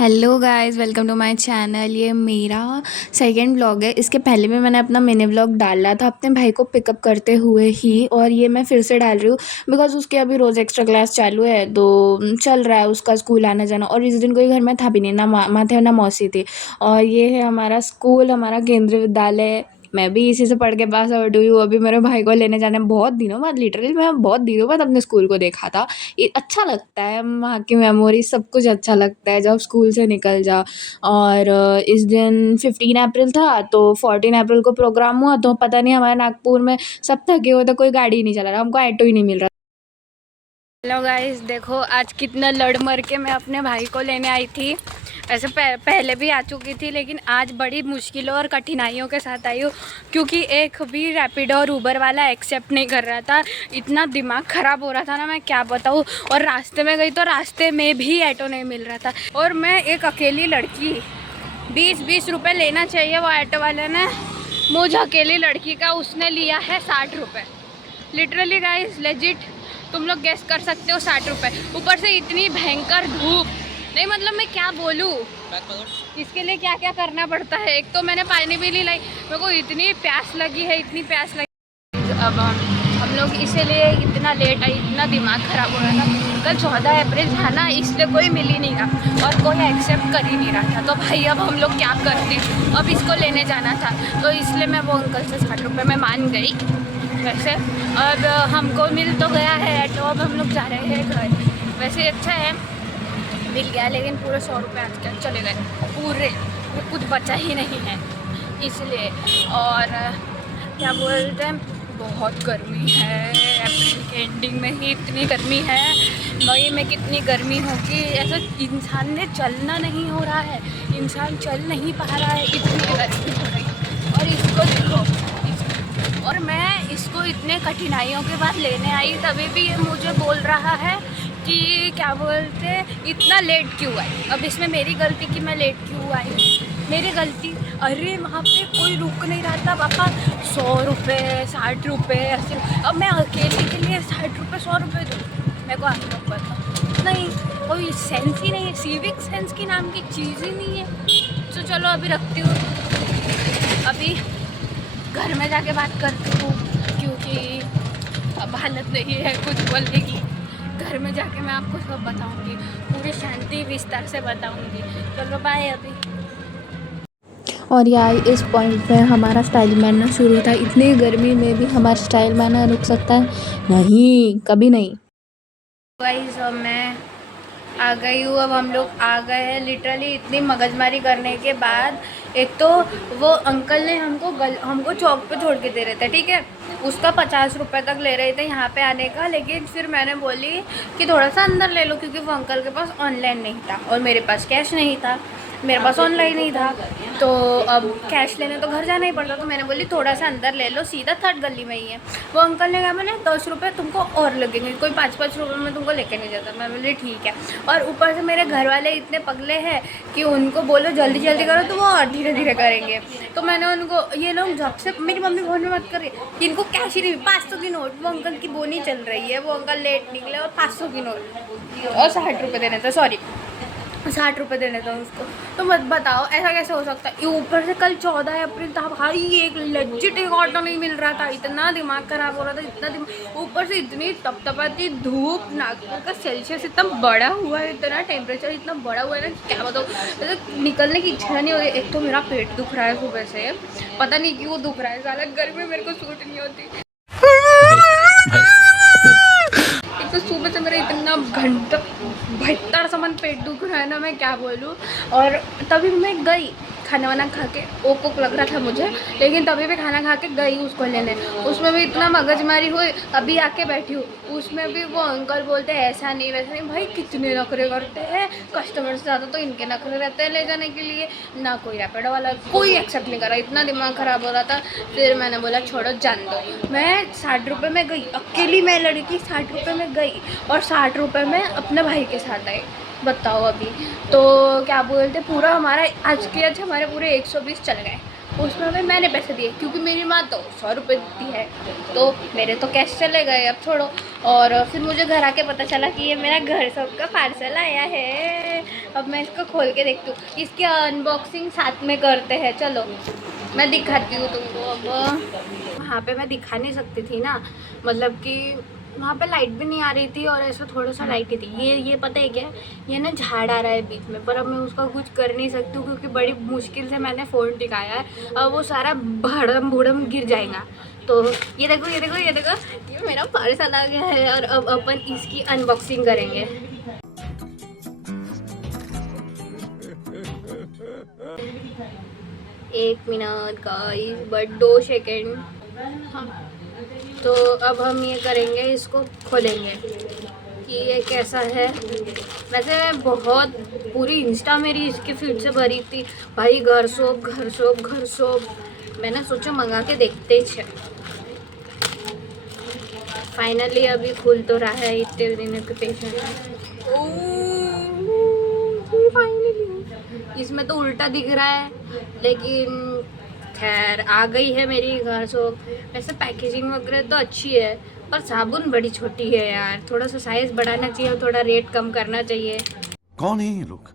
Hello guys, welcome to my channel. ये मेरा second vlog है। इसके पहले भी मैंने अपना मिनी व्लॉग डाला था अपने भाई को पिकअप करते हुए ही, और ये मैं फिर से डाल रही हूँ बिकॉज उसके अभी रोज़ एक्स्ट्रा क्लास चालू है तो चल रहा है उसका स्कूल आना जाना। और इस दिन कोई घर में था भी नहीं, ना माँ थे ना मौसी थी। और ये है हमारा स्कूल, हमारा केंद्रीय विद्यालय। मैं भी इसी से पढ़ के पास आउट हुई हूँ। अभी मेरे भाई को लेने जाने बहुत दिनों बाद, लिटरली मैं बहुत दिनों बाद अपने स्कूल को देखा था। ये अच्छा लगता है, वहाँ की मेमोरी सब कुछ अच्छा लगता है जब स्कूल से निकल जाओ। और इस दिन 15 अप्रैल था तो 14 अप्रैल को प्रोग्राम हुआ, तो पता नहीं हमारे नागपुर में सब थके हुए थे, कोई गाड़ी ही नहीं चला रहा, हमको ऑटो ही नहीं मिल रहा। हेलो गाइस, देखो आज कितना लड़ मर के मैं अपने भाई को लेने आई थी। वैसे पहले भी आ चुकी थी, लेकिन आज बड़ी मुश्किलों और कठिनाइयों के साथ आई हूँ क्योंकि एक भी रैपिडो और ऊबर वाला एक्सेप्ट नहीं कर रहा था। इतना दिमाग ख़राब हो रहा था ना, मैं क्या बताऊँ। और रास्ते में गई तो रास्ते में भी ऑटो नहीं मिल रहा था, और मैं एक अकेली लड़की, 20-20 रुपये लेना चाहिए वो ऑटो वाले ने, मुझ अकेली लड़की का उसने लिया है 60 रुपये। लिटरली गाइस, लेजिट तुम लोग गेस कर सकते हो 60 रुपये। ऊपर से इतनी भयंकर धूप, नहीं मतलब मैं क्या बोलूँ, इसके लिए क्या क्या करना पड़ता है। एक तो मैंने पानी भी नहीं लाई, मेरे को इतनी प्यास लगी है, इतनी प्यास लगी। अब हम लोग इसीलिए इतना लेट आई, इतना दिमाग ख़राब हो रहा था। कल 14 अप्रैल था ना, इसलिए कोई मिल ही नहीं रहा और कोई एक्सेप्ट कर ही नहीं रहा था। तो भाई अब हम लोग क्या करते, अब इसको लेने जाना था तो इसलिए मैं वो अंकल से 60 रुपये में मान गई। वैसे अब हमको मिल तो गया है तो अब हम लोग जा रहे हैं घर। वैसे अच्छा है मिल गया, लेकिन पूरे 100 रुपये आज कल चले गए पूरे, कुछ बचा ही नहीं है इसलिए। और क्या बोलते हैं, बहुत गर्मी है। अप्रैल के एंडिंग में ही इतनी गर्मी है, मई में कितनी गर्मी होगी। ऐसा इंसान ने चलना नहीं हो रहा है, इंसान चल नहीं पा रहा है, इतनी गर्मी हो रही। और इसको देखो, और मैं इसको इतने कठिनाइयों के बाद लेने आई, तभी भी ये मुझे बोल रहा है कि क्या बोलते इतना लेट क्यों आई। अब इसमें मेरी गलती कि मैं लेट क्यों आई, मेरी गलती। अरे वहाँ पे कोई रुक नहीं रहा था पापा, 100 रुपये 60 रुपये ऐसे। अब मैं अकेले के लिए 60 रुपये 100 रुपये दूँ, मेरे को आपको पता नहीं, कोई सेंस ही नहीं है, सिविक सेंस की नाम की चीज़ ही नहीं है। तो चलो अभी रखती हूँ, अभी घर में जाके बात करती हूँ क्योंकि अब हालत नहीं है कुछ बोलने की। घर में जाके मैं आपको सब बताऊँगी, पूरी शांति विस्तार से बताऊँगी। चलो बाय अभी। और यार इस पॉइंट पे हमारा स्टाइल मारना शुरू था। इतनी गर्मी में भी हमारा स्टाइल मारना रुक सकता है? नहीं, कभी नहीं। गाइस अब मैं आ गई हूँ, अब हम लोग आ गए हैं। लिटरली इतनी मगजमारी करने के बाद, एक तो वो अंकल ने हमको चौक पे छोड़ के दे रहे थे, ठीक है, उसका 50 रुपये तक ले रहे थे यहाँ पे आने का। लेकिन फिर मैंने बोली कि थोड़ा सा अंदर ले लो, क्योंकि वो अंकल के पास ऑनलाइन नहीं था और मेरे पास कैश नहीं था, मेरे पास ऑनलाइन नहीं था। तो अब कैश लेने तो घर जाना ही पड़ता, तो मैंने बोली थोड़ा सा अंदर ले लो, सीधा 3rd गली में ही है। वो अंकल ने कहा मैंने 10 रुपये तुमको और लगेंगे, कोई 5-5 रुपये में तुमको लेके नहीं जाता। मैं बोली ठीक है। और ऊपर से मेरे घर वाले इतने पगले हैं कि उनको बोलो जल्दी जल्दी करो तो वो और धीरे धीरे करेंगे। तो मैंने उनको, ये लोग जब से मेरी मम्मी फोन में मत कर रही, इनको कैश ही नहीं, 500 की नोट, वो अंकल की बोनी चल रही है, वो अंकल लेट निकले और 500 की नोट और 60 रुपये देने थे, सॉरी 60 रुपये देने थे उसको। तो मत बताओ ऐसा कैसे हो सकता है। ऊपर से कल 14 अप्रैल था भाई, एक लेजिट एक ऑटो नहीं मिल रहा था, इतना दिमाग ख़राब हो रहा था, इतना दिमाग। ऊपर से इतनी तपतपाती धूप, नागपुर का सेल्सियस इतना बड़ा हुआ है, इतना टेम्परेचर इतना बड़ा हुआ है ना, क्या बताऊँ। मतलब निकलने की इच्छा नहीं हो रही। एक तो मेरा पेट दुख रहा है सुबह से, पता नहीं क्यों दुख रहा है, साला गर्मी मेरे को सूट नहीं होती। एक तो सुबह से मेरा इतना घंटा 72 सामान पेट दुख रहा है ना, मैं क्या बोलूँ। और तभी मैं गई खाना वाना खा के, ओक लग रहा था मुझे, लेकिन तभी भी खाना खा के गई उसको लेने। उसमें भी इतना मगजमारी हुई, अभी आके बैठी हूँ, उसमें भी वो अंकल बोलते हैं ऐसा नहीं वैसा नहीं। भाई कितने नखरे करते हैं, कस्टमर से ज़्यादा तो इनके नखरे रहते हैं ले जाने के लिए। ना कोई रैपिडो वाला कोई एक्सेप्ट नहीं कर रहा, इतना दिमाग ख़राब हो रहा था। फिर मैंने बोला छोड़ो जान दो। मैं 60 रुपये में गई, अकेली मैं लड़की 60 रुपये में गई और 60 रुपये में अपने भाई के साथ आई। बताओ अभी तो क्या बोलते, पूरा हमारा आज के हमारे पूरे 120 चल गए, उसमें भी मैंने पैसे दिए क्योंकि मेरी माँ तो 100 रुपये देती है, तो मेरे तो कैश चले गए अब छोड़ो। और फिर मुझे घर आके पता चला कि ये मेरा घर सबका पार्सल आया है। अब मैं इसको खोल के देखती हूँ, इसकी अनबॉक्सिंग साथ में करते हैं। चलो मैं दिखाती हूँ तुमको। अब वहाँ पे मैं दिखा नहीं सकती थी ना, मतलब कि वहाँ पे लाइट भी नहीं आ रही थी और ऐसा थोड़ा सा लाइट ही थी। ये पता है क्या, ये ना झाड़ आ रहा है बीच में, पर अब मैं उसका कुछ कर नहीं सकती हूँ क्योंकि बड़ी मुश्किल से मैंने फ़ोन टिकाया है। अब वो सारा भड़म भुड़म गिर जाएगा। तो ये देखो ये देखो ये देखो, ये मेरा पार्सल आ गया है और अब अपन इसकी अनबॉक्सिंग करेंगे। एक मिनट गाइस, बट 2 सेकेंड। हाँ, तो अब हम ये करेंगे, इसको खोलेंगे कि ये कैसा है। वैसे बहुत पूरी इंस्टा मेरी इसके फीड से भरी थी भाई, घर सोप घर सोप घर सोप। मैंने सोचा मंगा के देखते छे। फाइनली अभी खुल तो रहा है, इतने दिनों के पेशेंट। फाइनली इसमें तो उल्टा दिख रहा है, लेकिन खैर आ गई है मेरी घर सोप। वैसे पैकेजिंग वगैरह तो अच्छी है, पर साबुन बड़ी छोटी है यार। थोड़ा सा साइज बढ़ाना चाहिए और थोड़ा रेट कम करना चाहिए। कौन है ये लोग,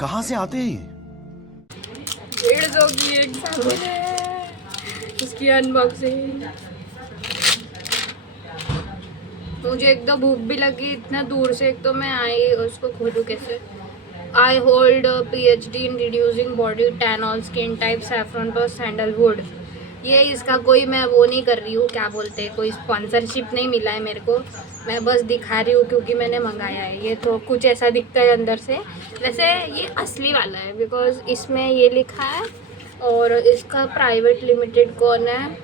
कहाँ से आते हैं ये? 150 की एक साबुन है, इसकी अनबॉक्सिंग। मुझे एक तो भूख भी लगी इतना दूर से, एक तो मैं आई, उसको खोलूँ कैसे। I hold PhD in reducing body tan on skin type saffron पर सैंडलवुड। ये इसका कोई मैं वो नहीं कर रही हूँ, क्या बोलते हैं, कोई स्पॉन्सरशिप नहीं मिला है मेरे को। मैं बस दिखा रही हूँ क्योंकि मैंने मंगाया है। ये तो कुछ ऐसा दिखता है अंदर से। वैसे ये असली वाला है बिकॉज इसमें ये लिखा है, और इसका प्राइवेट लिमिटेड कौन है,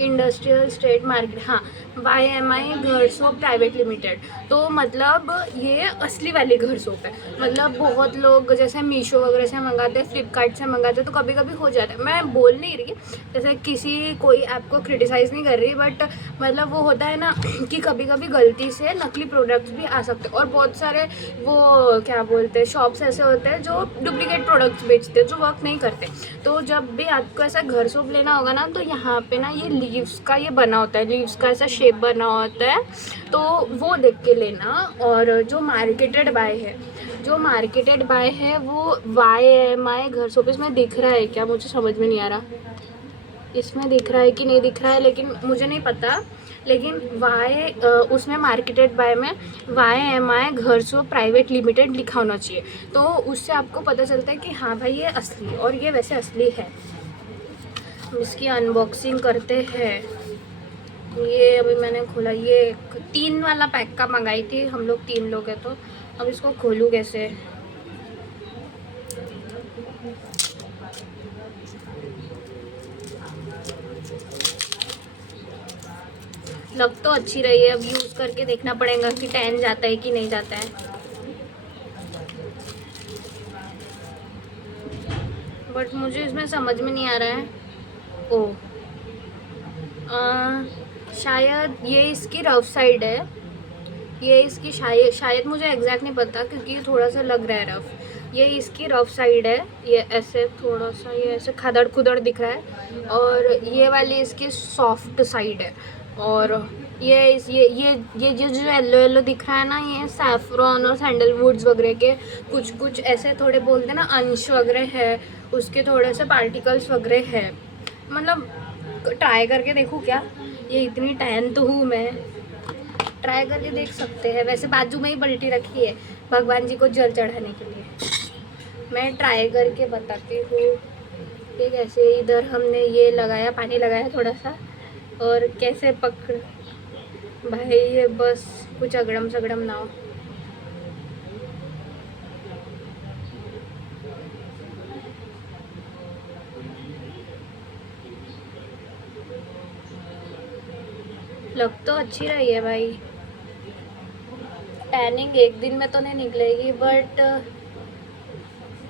इंडस्ट्रियल स्टेट मार्केट, हाँ, YMI घर सोप प्राइवेट लिमिटेड। तो मतलब ये असली वाली घर सोप है। मतलब बहुत लोग जैसे मीशो वगैरह से मंगाते हैं, फ्लिपकार्ट से मंगाते हैं, तो कभी कभी हो जाता है। मैं बोल नहीं रही जैसे किसी कोई ऐप को क्रिटिसाइज़ नहीं कर रही, बट मतलब वो होता है ना कि कभी कभी गलती से नकली प्रोडक्ट्स भी आ सकते हैं। और बहुत सारे वो क्या बोलते हैं शॉप्स ऐसे होते हैं जो डुप्लीकेट प्रोडक्ट्स बेचते हैं, जो वर्क नहीं करते। तो जब भी आपको ऐसा घर सोप लेना होगा ना, तो यहाँ पे ना ये लीव्स का ये बना होता है, लीव्स का ऐसा शेप बना होता है, तो वो देख के लेना। और जो मार्केटेड बाय है, जो मार्केटेड बाय है वो YMI घर सोप। इसमें दिख रहा है क्या, मुझे समझ में नहीं आ रहा इसमें दिख रहा है कि नहीं दिख रहा है, लेकिन मुझे नहीं पता। लेकिन उसमें मार्केटेड बाय में YMI घर सोप प्राइवेट लिमिटेड लिखा होना चाहिए, तो उससे आपको पता चलता है कि हाँ भाई ये असली, और ये वैसे असली है। इसकी अनबॉक्सिंग करते हैं। ये अभी मैंने खोला, ये 3 वाला पैक का मंगाई थी, हम लोग 3 लोग हैं, तो अब इसको खोलूँ कैसे। लग तो अच्छी रही है, अब यूज़ करके देखना पड़ेगा कि टैन जाता है कि नहीं जाता है। बट मुझे इसमें समझ में नहीं आ रहा है। ओ शायद ये इसकी रफ साइड है, ये इसकी शायद मुझे एग्जैक्ट नहीं पता क्योंकि ये थोड़ा सा लग रहा है रफ। ये इसकी रफ साइड है, ये ऐसे थोड़ा सा ये ऐसे खदड़ खुदड़ दिख रहा है, और ये वाली इसकी सॉफ्ट साइड है। और ये जो येलो येलो दिख रहा है ना, ये सैफरॉन और सैंडलवुड्स वगैरह के कुछ कुछ ऐसे थोड़े बोलते हैं ना अंश वगैरह है, उसके थोड़े से पार्टिकल्स वगैरह है। मतलब ट्राई करके देखूँ क्या, ये इतनी टैन तो हूँ मैं, ट्राई करके देख सकते हैं। वैसे बाजू में ही बल्टी रखी है भगवान जी को जल चढ़ाने के लिए। मैं ट्राई करके बताती हूँ। ठीक है, ऐसे इधर हमने ये लगाया, पानी लगाया थोड़ा सा, और कैसे पकड़ भाई, ये बस कुछ अगड़म सगड़म ना हो। लग तो अच्छी रही है भाई। टैनिंग एक दिन में तो नहीं निकलेगी, बट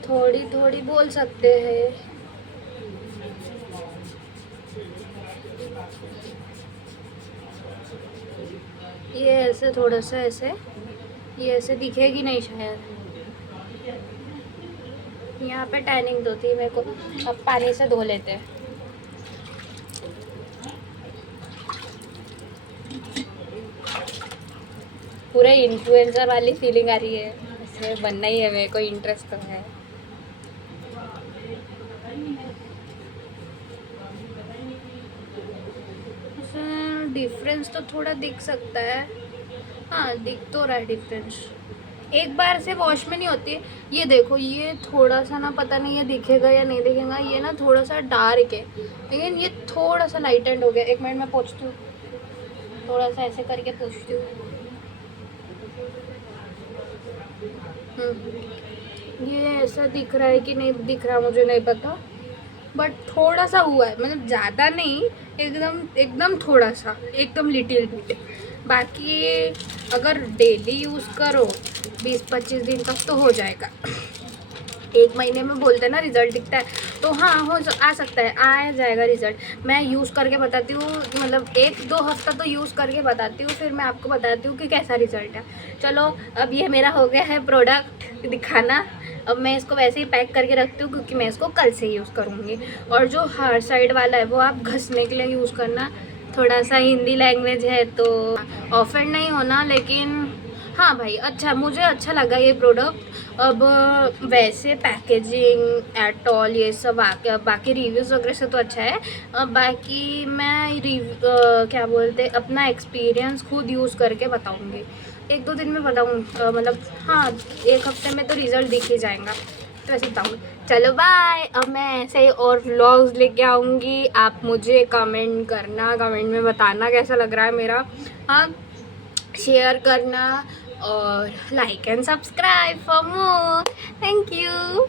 थोड़ी थोड़ी बोल सकते हैं। ये ऐसे थोड़ा सा ऐसे, ये ऐसे दिखेगी नहीं शायद। यहाँ पे टैनिंग तो थी मेरे को, अब पानी से धो लेते हैं। पूरे इन्फ्लुएंसर वाली फीलिंग आ रही है, ऐसे बनना ही है, मेरे को इंटरेस्ट तो है। डिफरेंस तो थोड़ा दिख सकता है, हाँ दिख तो रहा है डिफरेंस। एक बार से वॉश में नहीं होती। ये देखो, ये थोड़ा सा ना, पता नहीं ये दिखेगा या नहीं दिखेगा, ये ना थोड़ा सा डार्क है, लेकिन ये थोड़ा सा लाइट एंड हो गया। एक मिनट में पोंछती हूँ, थोड़ा सा ऐसे करके पोंछती हूँ। ये ऐसा दिख रहा है कि नहीं दिख रहा मुझे नहीं पता, बट थोड़ा सा हुआ है, मतलब ज़्यादा नहीं, एकदम एकदम थोड़ा सा, एकदम लिटिल बिट। बाकी अगर डेली यूज़ करो 20-25 दिन तक तो हो जाएगा। 1 महीने में बोलते हैं ना रिज़ल्ट दिखता है, तो हाँ आ सकता है, आ जाएगा रिज़ल्ट। मैं यूज़ करके बताती हूँ, मतलब 1-2 हफ्ता तो यूज़ करके बताती हूँ, फिर मैं आपको बताती हूँ कि कैसा रिज़ल्ट है। चलो अब ये मेरा हो गया है प्रोडक्ट दिखाना। अब मैं इसको वैसे ही पैक करके रखती हूँ, क्योंकि मैं इसको कल से यूज़ करूँगी। और जो हार्ड साइड वाला है वो आप घसने के लिए यूज़ करना। थोड़ा सा हिंदी लैंग्वेज है तो ऑफेंड नहीं होना, लेकिन हाँ भाई अच्छा, मुझे अच्छा लगा ये प्रोडक्ट। अब वैसे पैकेजिंग एट ऑल ये सब बाकी रिव्यूज़ वगैरह से तो अच्छा है। बाकी मैं क्या बोलते अपना एक्सपीरियंस खुद यूज़ करके बताऊँगी। 1-2 दिन में बताऊँ, मतलब हाँ 1 हफ्ते में तो रिज़ल्ट दिख ही जाएगा, तो ऐसे बताऊँगी। चलो बाय। अब मैं ऐसे ही और व्लॉग्स लेके आऊँगी, आप मुझे कमेंट करना, कमेंट में बताना कैसा लग रहा है मेरा। हाँ, शेयर करना और like and subscribe for more. Thank you.